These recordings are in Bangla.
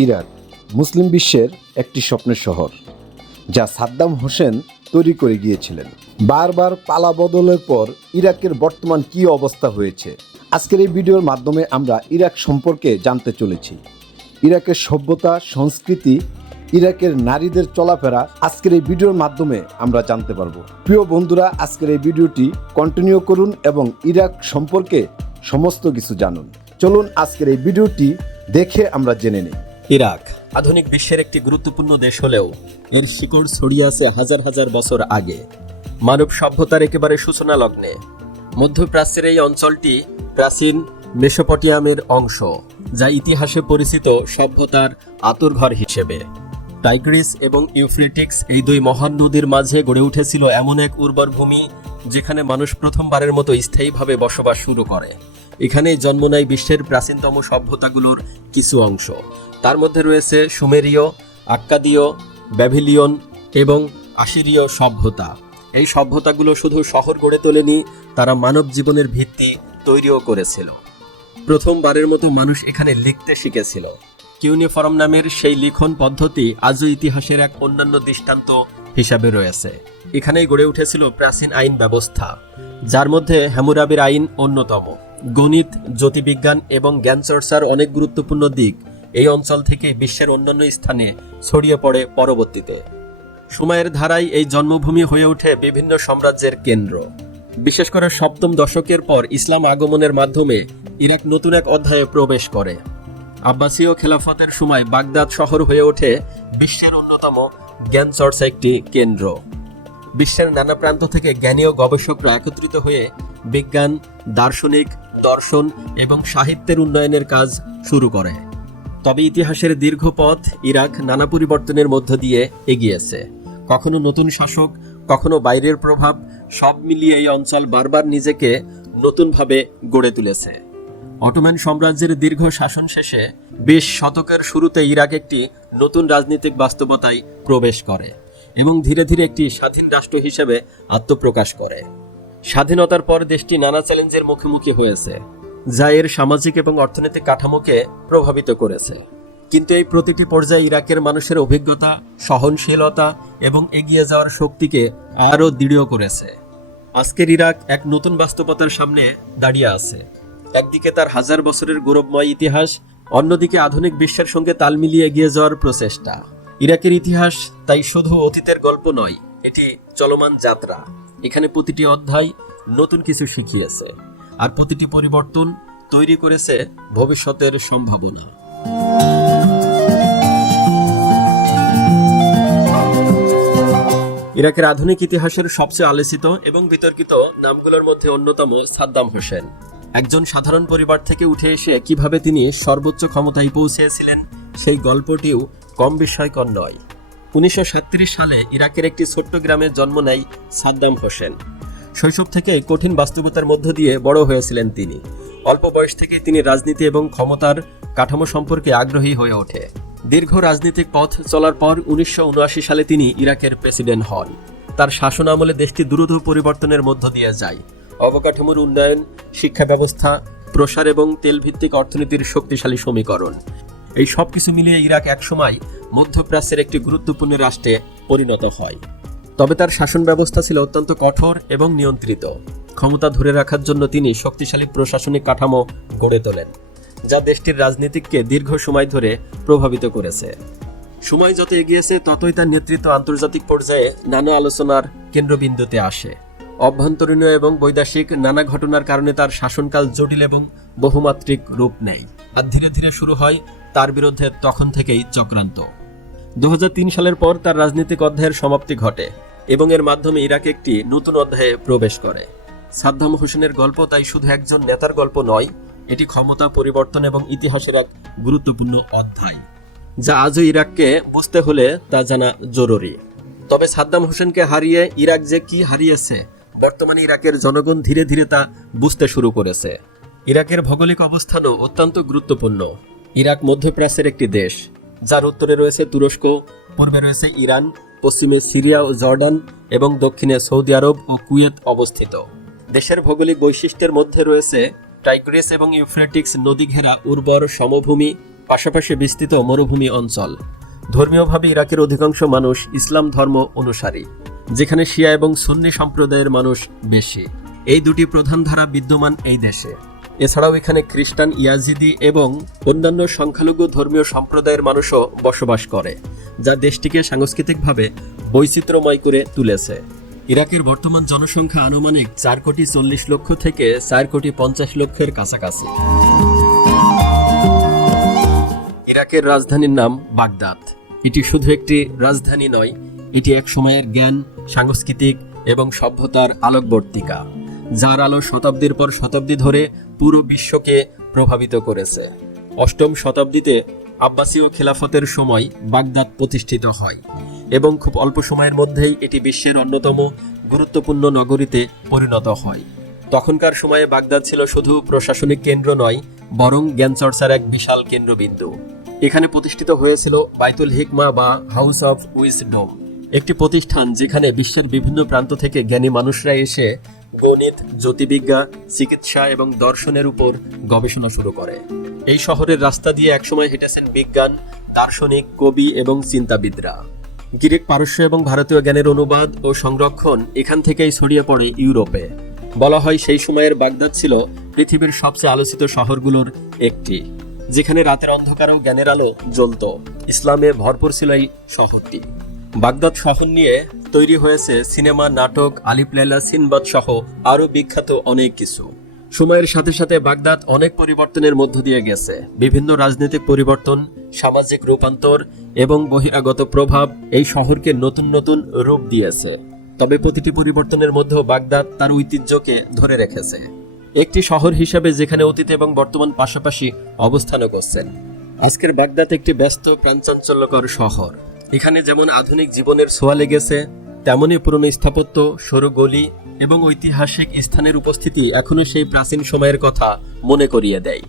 ইরাক মুসলিম বিশ্বের একটি স্বপ্নের শহর, যা সাদ্দাম হোসেন তৈরি করে গিয়েছিলেন। বারবার পালা বদলের পর ইরাকের বর্তমান কী অবস্থা হয়েছে, আজকের এই ভিডিওর মাধ্যমে আমরা ইরাক সম্পর্কে জানতে চলেছি। ইরাকের সভ্যতা, সংস্কৃতি, ইরাকের নারীদের চলাফেরা আজকের এই ভিডিওর মাধ্যমে আমরা জানতে পারবো। প্রিয় বন্ধুরা, আজকের এই ভিডিওটি কন্টিনিউ করুন এবং ইরাক সম্পর্কে সমস্ত কিছু জানুন। চলুন আজকের এই ভিডিওটি দেখে আমরা জেনে নিই। ইরাক আধুনিক বিশ্বের একটি গুরুত্বপূর্ণ দেশ হলেও এর শিকড় ছড়িয়ে আছে হাজার হাজার বছর আগে, মানব সভ্যতার একেবারে সূচনা লগ্নে। মধ্যপ্রাচ্যের এই অঞ্চলটি প্রাচীন মেসোপটেমিয়ামের অংশ, যা ইতিহাসে পরিচিত সভ্যতার আঁতুড়ঘর হিসেবে। টাইগ্রিস এবং ইউফ্রেটিক্স এই দুই মহান নদীর মাঝে গড়ে উঠেছিল এমন এক উর্বর ভূমি, যেখানে মানুষ প্রথমবারের মতো স্থায়ীভাবে বসবাস শুরু করে। এখানেই জন্ম নেয় বিশ্বের প্রাচীনতম সভ্যতাগুলোর কিছু অংশ। তার মধ্যে রয়েছে সুমেরীয়, আক্কাদীয়, ব্যাবিলিয়ন এবং আশিরীয় সভ্যতা। এই সভ্যতাগুলো শুধু শহর গড়ে তোলেনি, তারা মানব জীবনের ভিত্তি তৈরিও করেছিল। প্রথমবারের মতো মানুষ এখানে লিখতে শিখেছিল। কিউনিফর্ম নামের সেই লিখন পদ্ধতি আজও ইতিহাসের এক অন্যান্য দৃষ্টান্ত হিসাবে রয়েছে। এখানেই গড়ে উঠেছিল প্রাচীন আইন ব্যবস্থা, যার মধ্যে হ্যামুরাবির আইন অন্যতম। গণিত, জ্যোতির্বিজ্ঞান এবং জ্ঞান চর্চার অনেক গুরুত্বপূর্ণ দিক এই অঞ্চল থেকে বিশ্বের অন্যান্য স্থানে ছড়িয়ে পড়ে পরবর্তীতে। সময়ের ধারায় এই জন্মভূমি হয়ে ওঠে বিভিন্ন সাম্রাজ্যের কেন্দ্র। বিশেষ করে সপ্তম দশকের পর ইসলাম আগমনের মাধ্যমে ইরাক নতুন এক অধ্যায়ে প্রবেশ করে। আব্বাসীয় খেলাফতের সময় বাগদাদ শহর হয়ে ওঠে বিশ্বের অন্যতম জ্ঞান চর্চা একটি কেন্দ্র। বিশ্বের নানা প্রান্ত থেকে জ্ঞানী ও গবেষকরা একত্রিত হয়ে বিজ্ঞান, দার্শনিক, দর্শন এবং সাহিত্যের উন্নয়নের কাজ শুরু করে। তবে ইতিহাসের দীর্ঘ পথ ইরাক নানা পরিবর্তনের মধ্য দিয়ে এগিয়েছে। কখনো নতুন শাসক, কখনো বাইরের প্রভাব, সব মিলিয়ে এই অঞ্চল বারবার নিজেকে নতুনভাবে গড়ে তুলেছে। অটোমান সাম্রাজ্যের দীর্ঘ শাসন শেষে 20 শতকের শুরুতে ইরাক একটি নতুন রাজনৈতিক বাস্তবতায় প্রবেশ করে এবং ধীরে ধীরে একটি স্বাধীন রাষ্ট্র হিসেবে আত্মপ্রকাশ করে। স্বাধীনতার পর দেশটি নানা চ্যালেঞ্জের মুখোমুখি হয়েছে, যা এর সামাজিক এবং অর্থনৈতিক কাঠামোকে প্রভাবিত করেছে। কিন্তু এই প্রতিটি পর্যায়ে ইরাকের মানুষের অভিজ্ঞতা, সহনশীলতা এবং এগিয়ে যাওয়ার শক্তিকে আরও দৃঢ় করেছে। আজকের ইরাক এক নতুন বাস্তবতার সামনে দাঁড়িয়ে আছে। একদিকে তার হাজার বছরের গৌরবময় ইতিহাস, অন্যদিকে আধুনিক বিশ্বের সঙ্গে তাল মিলিয়ে এগিয়ে যাওয়ার প্রচেষ্টা। ইরাকের ইতিহাস তাই শুধু অতীতের গল্প নয়, এটি চলমান যাত্রা। এখানে প্রতিটি অধ্যায় নতুন কিছু শিখিয়েছে, আর প্রতিটি পরিবর্তন তৈরি করেছে ভবিষ্যতের সম্ভাবনা। ইরাকের আধুনিক ইতিহাসের সবচেয়ে আলোচিত এবং বিতর্কিত নামগুলোর মধ্যে অন্যতম সাদ্দাম হোসেন। একজন সাধারণ পরিবার থেকে উঠে এসে কিভাবে তিনি সর্বোচ্চ ক্ষমতায় পৌঁছেছিলেন, সেই গল্পটিও কম বিস্ময়কর নয়। 1937 সালে ইরাকের একটি ছোট্ট গ্রামে জন্ম নেয় সাদ্দাম হোসেন। শৈশব থেকে কঠিন বাস্তবতার মধ্য দিয়ে বড় হয়েছিলেন তিনি। অল্প বয়স থেকে তিনি রাজনীতি এবং ক্ষমতার কাঠামো সম্পর্কে আগ্রহী হয়ে ওঠে। দীর্ঘ রাজনৈতিক পথ চলার পর 1979 সালে তিনি ইরাকের প্রেসিডেন্ট হন। তার শাসন আমলে দেশটি দ্রুত পরিবর্তনের মধ্য দিয়ে যায়। অবকাঠামোর উন্নয়ন, শিক্ষা ব্যবস্থা প্রসার এবং তেলভিত্তিক অর্থনীতির শক্তিশালী সমীকরণ, এই সব কিছু মিলিয়ে ইরাক একসময় মধ্যপ্রাচ্যের একটি গুরুত্বপূর্ণ রাষ্ট্রে পরিণত হয়। তবে তার শাসন ব্যবস্থা ছিল অত্যন্ত কঠোর এবং নিয়ন্ত্রিত। ক্ষমতা ধরে রাখার জন্য তিনি শক্তিশালী প্রশাসনিক কাঠামো গড়ে তোলেন, যা দেশটির রাজনীতিকে দীর্ঘ সময় ধরে প্রভাবিত করেছে। সময় যত এগিয়েছে ততই তার নেতৃত্ব আন্তর্জাতিক পর্যায়ে নানা আলোচনার কেন্দ্রবিন্দুতে আসে। অভ্যন্তরীণ এবং বৈদেশিক নানা ঘটনার কারণে তার শাসনকাল জটিল এবং বহুমাত্রিক রূপ নেয়, আর ধীরে ধীরে শুরু হয় তার বিরুদ্ধে তখন থেকেই চক্রান্ত। 2003 সালের পর তার রাজনৈতিক অধ্যায়ের সমাপ্তি ঘটে এবং এর মাধ্যমে ইরাক একটি নতুন অধ্যায়ে প্রবেশ করে। সাদ্দাম হোসেনের গল্প তাই শুধু একজন নেতার গল্প নয়, এটি ক্ষমতা, পরিবর্তন এবং ইতিহাসের এক গুরুত্বপূর্ণ অধ্যায়, যা আজও ইরাককে বুঝতে হলে তা জানা জরুরি। তবে সাদ্দাম হোসেনকে হারিয়ে ইরাক যে কি হারিয়েছে, বর্তমানে ইরাকের জনগণ ধীরে ধীরে তা বুঝতে শুরু করেছে। ইরাকের ভৌগোলিক অবস্থানও অত্যন্ত গুরুত্বপূর্ণ। ইরাক মধ্যপ্রাচ্যের একটি দেশ, যার উত্তরে রয়েছে তুরস্ক, পূর্বে রয়েছে ইরান, পশ্চিমে সিরিয়া ও জর্ডান এবং দক্ষিণে সৌদি আরব ও কুয়েত অবস্থিত। দেশের ভৌগোলিক বৈশিষ্ট্যের মধ্যে রয়েছে টাইগ্রিস এবং ইউফ্রেটিক্স নদী ঘেরা উর্বর সমভূমি, পাশাপাশি বিস্তৃত মরুভূমি অঞ্চল। ধর্মীয়ভাবে ইরাকের অধিকাংশ মানুষ ইসলাম ধর্ম অনুসারী, যেখানে শিয়া এবং সুন্নি সম্প্রদায়ের মানুষ বেশি। এই দুটি প্রধান ধারা বিদ্যমান এই দেশে। এছাড়াও এখানে খ্রিস্টান, ইয়াজিদি এবং অন্যান্য সংখ্যালঘু ধর্মীয় সম্প্রদায়ের মানুষও বসবাস করে, যা দেশটিকে সাংস্কৃতিকভাবে বৈচিত্র্যময় করে তুলেছে। ইরাকের বর্তমান জনসংখ্যা আনুমানিক 4,40,00,000 থেকে 4,50,00,000-এর কাছাকাছি। ইরাকের রাজধানীর নাম বাগদাদ। এটি শুধু একটি রাজধানী নয়, এটি এক সময়ের জ্ঞান, সাংস্কৃতিক এবং সভ্যতার আলোকবর্তিকা, যার আলো শতাব্দীর পর শতাব্দী ধরে পুরো বিশ্বকে প্রভাবিত করেছে। 8ম শতাব্দীতে আব্বাসীয় খেলাফতের সময় বাগদাদ প্রতিষ্ঠিত হয় এবং খুব অল্প সময়ের মধ্যেই এটি বিশ্বের অন্যতম গুরুত্বপূর্ণ নগরীতে পরিণত হয়। তখনকার সময়ে বাগদাদ ছিল শুধু প্রশাসনিক কেন্দ্র নয়, বরং জ্ঞানচর্চার এক বিশাল কেন্দ্রবিন্দু। এখানে প্রতিষ্ঠিত হয়েছিল বাইতুল হিকমা বা হাউস অফ উইসডম, একটি প্রতিষ্ঠান যেখানে বিশ্বের বিভিন্ন প্রান্ত থেকে জ্ঞানী মানুষরা এসে গণিত, জ্যোতির্বিজ্ঞা, চিকিৎসা এবং দর্শনের উপর গবেষণা শুরু করে। এই শহরের রাস্তা দিয়ে একসময় হেঁটেছেন বিজ্ঞান, দার্শনিক, কবি এবং চিন্তাবিদরা। গ্রিক, পারস্য এবং ভারতীয় জ্ঞানের অনুবাদ ও সংরক্ষণ এখান থেকেই ছড়িয়ে পড়ে ইউরোপে। বলা হয় সেই সময়ের বাগদাদ ছিল পৃথিবীর সবচেয়ে আলোচিত শহরগুলোর একটি, যেখানে রাতের অন্ধকারেও জ্ঞানের আলো জ্বলত। ইসলামে ভরপুর ছিল এই শহরটি। বাগদাদ শহর নিয়ে তৈরি হয়েছে সিনেমা, নাটক, আলিফ লায়লা, সিনবাদ সহ আরও বিখ্যাত অনেক কিছু। সময়ের সাথে সাথে বাগদাদ অনেক পরিবর্তনের মধ্য দিয়ে গেছে। বিভিন্ন রাজনৈতিক পরিবর্তন, সামাজিক রূপান্তর এবং বহিরাগত প্রভাব এই শহরকে নতুন নতুন রূপ দিয়েছে। তবে প্রতিটি পরিবর্তনের মধ্যেও বাগদাদ তার ঐতিহ্যকে ধরে রেখেছে, একটি শহর হিসেবে যেখানে অতীত এবং বর্তমান পাশাপাশি অবস্থানও করছেন। আজকের বাগদাদ একটি ব্যস্ত, প্রাণচাঞ্চল্যকর শহর। এখানে যেমন আধুনিক জীবনের ছোঁয়া লেগেছে, তেমনই পুরনো স্থাপত্য, সরু গলি এবং ঐতিহাসিক স্থানের উপস্থিতি এখনো সেই প্রাচীন সময়ের কথা মনে করিয়ে দেয়।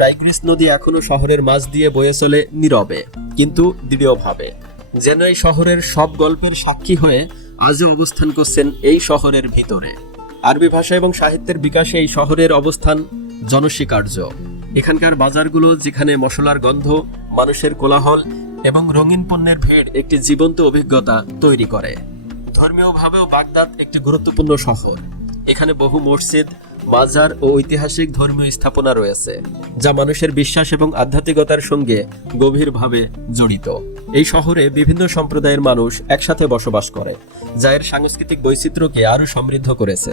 টাইগ্রিস নদী এখনো শহরের মাঝ দিয়ে বয়ে চলে নীরবে কিন্তু দৃঢ়ভাবে, যেন এই শহরের সব গল্পের সাক্ষী হয়ে আজও অবস্থান করছেন এই শহরের ভিতরে। আরবি ভাষা এবং সাহিত্যের বিকাশে এই শহরের অবস্থান জনস্বীকার্য। এখানকার বাজারগুলো, যেখানে মশলার গন্ধ, মানুষের কোলাহল এবং রঙিন পণ্যের ভিড় একটি জীবন্ত অভিজ্ঞতা তৈরি করে। ধর্মীয়ভাবেও বাগদাদ একটি গুরুত্বপূর্ণ শহর। এখানে বহু মসজিদ, মাজার ও ঐতিহাসিক ধর্মীয় স্থাপনা রয়েছে, যা মানুষের বিশ্বাস এবং আধ্যাত্মিকতার সঙ্গে গভীরভাবে জড়িত। এই শহরে বিভিন্ন সম্প্রদায়ের মানুষ একসাথে বসবাস করে, যা এর সাংস্কৃতিক বৈচিত্র্যকে আরও সমৃদ্ধ করেছে।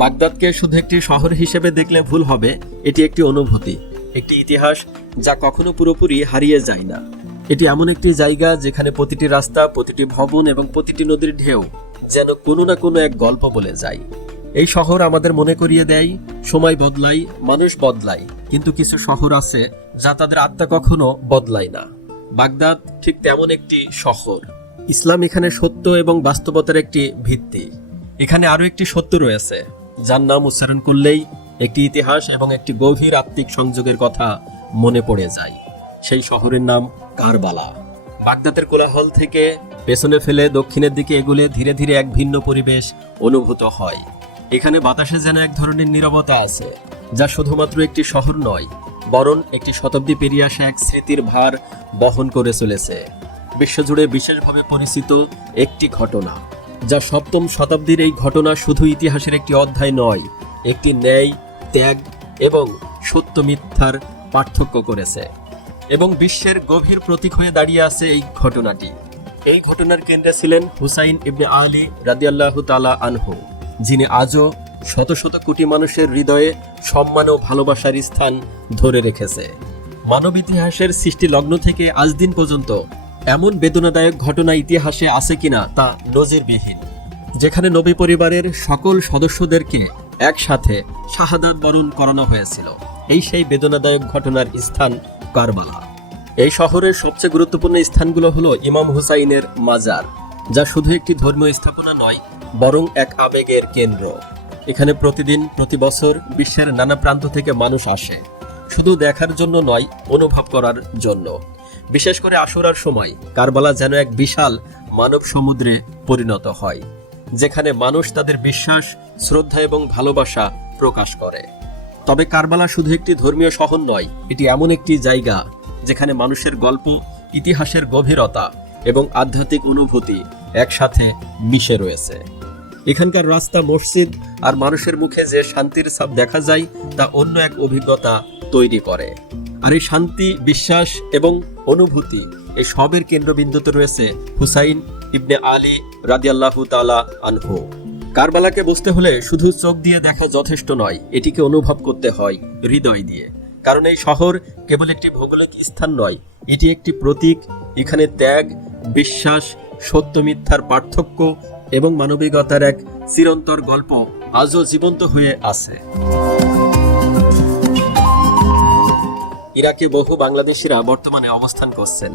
বাগদাদকে শুধু একটি শহর হিসেবে দেখলে ভুল হবে, এটি একটি অনুভূতি, একটি ইতিহাস যা কখনো পুরোপুরি হারিয়ে যায় না। এটি এমন একটি জায়গা যেখানে প্রতিটি রাস্তা, প্রতিটি ভবন এবং প্রতিটি নদীর ঢেউ যেন কোনো না কোনো এক গল্প বলে যায়। এই শহর আমাদের মনে করিয়ে দেয়, সময় বদলায়, মানুষ বদলায়, কিন্তু কিছু শহর আছে যা তাদের আত্মা কখনো বদলায় না। বাগদাদ ঠিক তেমন একটি শহর। ইসলাম এখানে সত্য এবং বাস্তবতার একটি ভিত্তি। এখানে আরও একটি সত্য রয়েছে, যার নাম উচ্চারণ করলেই একটি ইতিহাস এবং একটি গভীর আত্মিক সংযোগের কথা মনে পড়ে যায়। সেই শহরের নাম কারবালা। বাগদাদের কোলাহল থেকে পেছনে ফেলে দক্ষিণের দিকে এগুলে ধীরে ধীরে এক ভিন্ন পরিবেশ অনুভূত হয়। এখানে বাতাসে যেন এক ধরনের নীরবতা আছে, যা শুধুমাত্র একটি শহর নয়, বরং একটি শতাব্দী পেরিয়ে আসা এক স্মৃতির ভার বহন করে চলেছে। বিশ্বজুড়ে বিশেষভাবে পরিচিত একটি ঘটনা, যা 7ম শতাব্দীর এই ঘটনা শুধু ইতিহাসের একটি অধ্যায় নয়, একটি ন্যায়, ত্যাগ এবং সত্য মিথ্যার পার্থক্য করেছে এবং বিশ্বের গভীর প্রতীক হয়ে দাঁড়িয়ে আছে এই ঘটনাটি। এই ঘটনার কেন্দ্রে ছিলেন হুসাইন ইবনে আলী রাদিয়াল্লাহু তাআলা আনহু, যিনি আজও শত শত কোটি মানুষের হৃদয়ে সম্মান ও ভালোবাসার স্থান ধরে রেখেছে। মানব ইতিহাসের সৃষ্টি লগ্ন থেকে আজ দিন পর্যন্ত এমন বেদনাদায়ক ঘটনা ইতিহাসে আছে কিনা তা নজিরবিহীন, যেখানে নবী পরিবারের সকল সদস্যদেরকে একসাথে শাহাদাত বরণ করানো হয়েছিল। এই সেই বেদনাদায়ক ঘটনার স্থান কারবালা। এই শহরের সবচেয়ে গুরুত্বপূর্ণ স্থানগুলো হলো ইমাম হুসাইনের মাজার, যা শুধু একটি ধর্মীয় স্থাপনা নয়, বরং এক আবেগের কেন্দ্র। এখানে প্রতিদিন, প্রতি বছর বিশ্বের নানা প্রান্ত থেকে মানুষ আসে, শুধু দেখার জন্য নয়, অনুভব করার জন্য। বিশেষ করে আশুরার সময় কারবালা যেন এক বিশাল মানব সমুদ্রে পরিণত হয়, যেখানে মানুষ তাদের বিশ্বাস, শ্রদ্ধা এবং ভালোবাসা প্রকাশ করে। তবে কারবালা শুধু একটি ধর্মীয় শহর নয়, এটি এমন একটি জায়গা যেখানে মানুষের গল্প, ইতিহাসের গভীরতা এবং আধ্যাত্মিক অনুভূতি একসাথে মিশে রয়েছে। এখানকার রাস্তা, মসজিদ আর মানুষের মুখে যে শান্তির ছাপ দেখা যায় তা অন্য এক অভিজ্ঞতা তৈরি করে। আর এই শান্তি, বিশ্বাস এবং অনুভূতি এই সবের কেন্দ্রবিন্দুতে রয়েছে হুসাইন ইবনে আলী রাদিয়াল্লাহু তাআলা আনহু। কারবালাকে বুঝতে হলে শুধু চোখ দিয়ে দেখা যথেষ্ট নয়, এটিকে অনুভব করতে হয় হৃদয় দিয়ে। কারণ এই শহর কেবল একটি ভৌগোলিক স্থান নয়, এটি একটি প্রতীক। এখানে ত্যাগ, বিশ্বাস, সত্য মিথ্যার পার্থক্য এবং মানবিকতার এক চিরন্তর গল্প আজও জীবন্ত হয়ে আছে। ইরাকে বহু বাংলাদেশিরা বর্তমানে অবস্থান করছেন।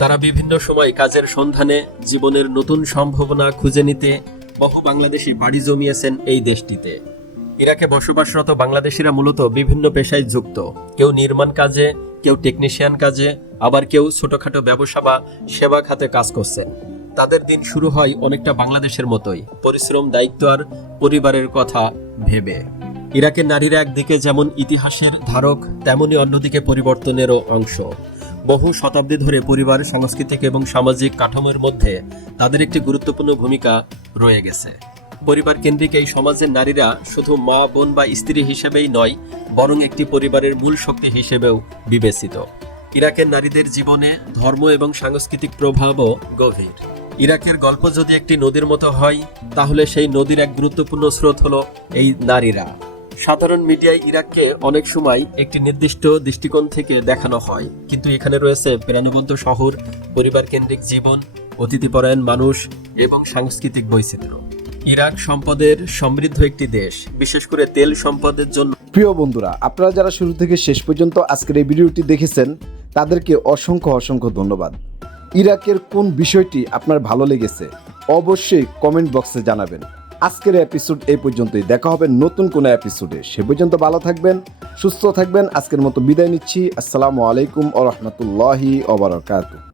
তারা বিভিন্ন সময় কাজের সন্ধানে, জীবনের নতুন সম্ভাবনা খুঁজে নিতে বহু বাংলাদেশি পাড়ি জমিয়েছেন এই দেশটিতে। ইরাকে বসবাসরত বাংলাদেশিরা মূলত বিভিন্ন পেশায় যুক্ত। কেউ নির্মাণ কাজে, কেউ টেকনিশিয়ান কাজে, আবার কেউ ছোটখাটো ব্যবসা বা সেবা খাতে কাজ করছেন। তাদের দিন শুরু হয় অনেকটা বাংলাদেশের মতোই, পরিশ্রম, দায়িত্ব আর পরিবারের কথা ভেবে। ইরাকের নারীরা একদিকে যেমন ইতিহাসের ধারক, তেমনি অন্যদিকে পরিবর্তনেরও অংশ। বহু শতাব্দী ধরে পরিবার, সাংস্কৃতিক এবং সামাজিক কাঠামোর মধ্যে তাদের একটি গুরুত্বপূর্ণ ভূমিকা রয়ে গেছে। পরিবার কেন্দ্রিক এই সমাজের নারীরা শুধু মা, বোন বা স্ত্রী হিসেবেই নয়, বরং একটি পরিবারের মূল শক্তি হিসেবেও বিবেচিত। ইরাকের নারীদের জীবনে ধর্ম এবং সাংস্কৃতিক প্রভাবও গভীর। ইরাকের গল্প যদি একটি নদীর মতো হয়, তাহলে সেই নদীর এক গুরুত্বপূর্ণ স্রোত হলো এই নারীরা। সাধারণ মিডিয়ায় ইরাককে অনেক সময় একটি নির্দিষ্ট দৃষ্টিকোণ থেকে দেখানো হয়, কিন্তু এখানে রয়েছে প্রাণবন্ত শহর, পরিবার কেন্দ্রিক জীবন, অতিথিপরায়ণ মানুষ এবং সাংস্কৃতিক বৈচিত্র্য। ইরাক সম্পদের সমৃদ্ধ একটি দেশ, বিশেষ করে তেল সম্পদের জন্য। প্রিয় বন্ধুরা, আপনারা যারা শুরু থেকে শেষ পর্যন্ত আজকের এই ভিডিওটি দেখেছেন তাদেরকে অসংখ্য অসংখ্য ধন্যবাদ। ইরাকের কোন বিষয়টি আপনার ভালো লেগেছে অবশ্যই কমেন্ট বক্সে জানাবেন। আজকের এপিসোড এই পর্যন্তই, দেখা হবে নতুন কোনো এপিসোডে। সে পর্যন্ত ভালো থাকবেন, সুস্থ থাকবেন। আজকের মতো বিদায় নিচ্ছি। আসসালামু আলাইকুম ওয়া রাহমাতুল্লাহি ওয়া বারাকাতুহু।